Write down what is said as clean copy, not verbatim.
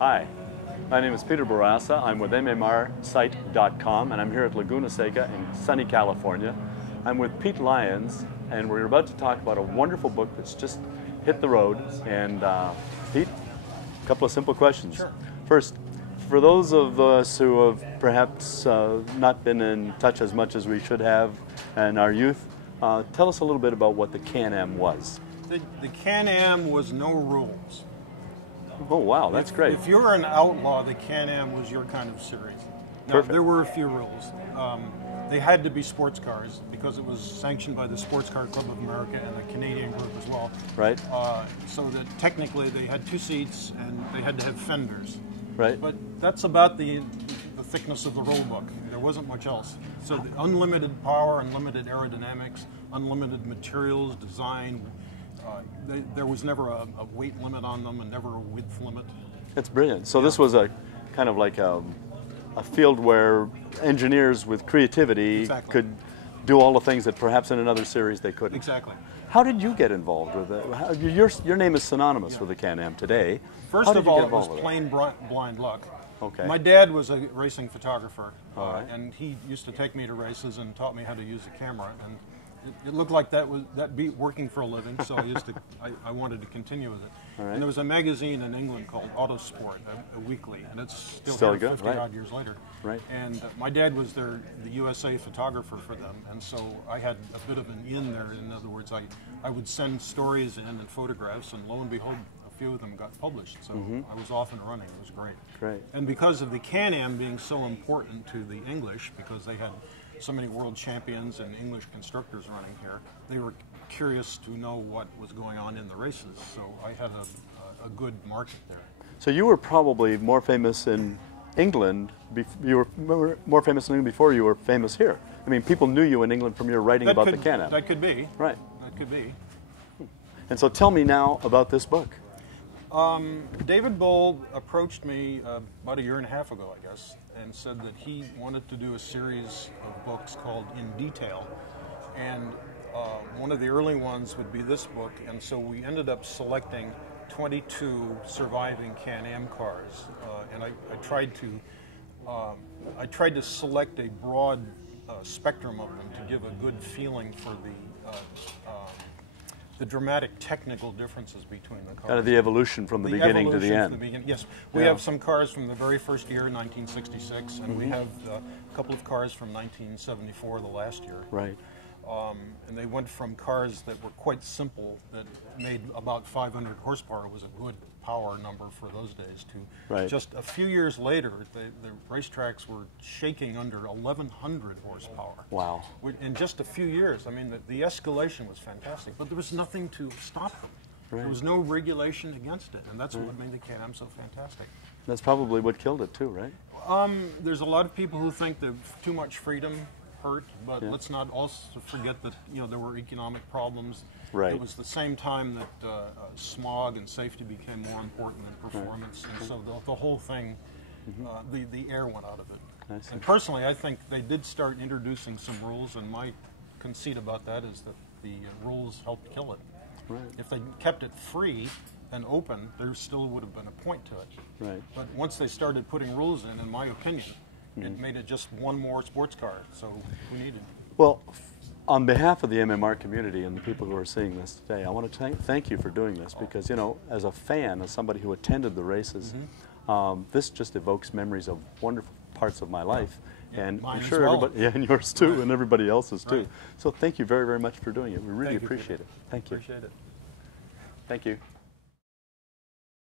Hi, my name is Peter Barassa. I'm with MMRsite.com and I'm here at Laguna Seca in sunny California. I'm with Pete Lyons and we're about to talk about a wonderful book that's just hit the road. And Pete, a couple of simple questions. Sure. First, for those of us who have perhaps not been in touch as much as we should have in our youth, tell us a little bit about what the Can-Am was. The Can-Am was no rules. Oh wow, that's great. If you were an outlaw, the Can-Am was your kind of series. Now, Perfect. there were a few rules. They had to be sports cars because it was sanctioned by the Sports Car Club of America and the Canadian group as well. Right. So that technically they had 2 seats and they had to have fenders. Right. But that's about the thickness of the rule book. There wasn't much else. So the unlimited power, unlimited aerodynamics, unlimited materials, design. There was never a weight limit on them and never a width limit. That's brilliant. So this was a kind of like a field where engineers with creativity could do all the things that perhaps in another series they couldn't. Exactly. How did you get involved with it? Your name is synonymous with the Can-Am today. First of all, it was plain blind luck. Okay. My dad was a racing photographer, right. and he used to take me to races and taught me how to use a camera. And it looked like that beat working for a living, so I wanted to continue with it. All right. And there was a magazine in England called Autosport, a weekly, and it's still here good, 50 odd years later. Right. And my dad was the USA photographer for them, and so I had a bit of an in there. In other words, I would send stories in and photographs, and lo and behold, a few of them got published. So I was off and running. It was great. Great. And because of the Can-Am being so important to the English, because they had so many world champions and English constructors running here, they were curious to know what was going on in the races. So I had a good market there. So you were probably more famous in England. You were more famous in England before you were famous here. I mean, people knew you in England from your writing about the Can-Am. That could be. Right. That could be. And so tell me now about this book. David Bold approached me about 1.5 years ago, I guess, and said that he wanted to do a series of books called In Detail. And one of the early ones would be this book, and so we ended up selecting 22 surviving Can-Am cars. And I tried to select a broad spectrum of them to give a good feeling for the dramatic technical differences between the cars. Kind of the evolution from the beginning to the end. Yes, we have some cars from the very first year, 1966, and we have a couple of cars from 1974, the last year. Right. And they went from cars that were quite simple, that made about 500 horsepower, was a good power number for those days, to just a few years later, the racetracks were shaking under 1,100 horsepower. Wow. In just a few years. I mean, the escalation was fantastic, but there was nothing to stop them. Right. There was no regulation against it, and that's what made the Can-Am so fantastic. That's probably what killed it too, right? There's a lot of people who think that too much freedom hurt, but let's not also forget that there were economic problems. Right. It was the same time that smog and safety became more important than performance, and so the whole thing, the air went out of it. And personally, I think they did start introducing some rules, and my conceit about that is that the rules helped kill it. Right. If they kept it free and open, there still would have been a point to it. Right. But once they started putting rules in my opinion, it made it just one more sports car, so we needed. Well, on behalf of the MMR community and the people who are seeing this today, I want to thank you for doing this because, as a fan, as somebody who attended the races, this just evokes memories of wonderful parts of my life. And I'm sure everybody, and yours too, and everybody else's too. So thank you very, very much for doing it. We really appreciate it. Thank you. Appreciate it. Thank you.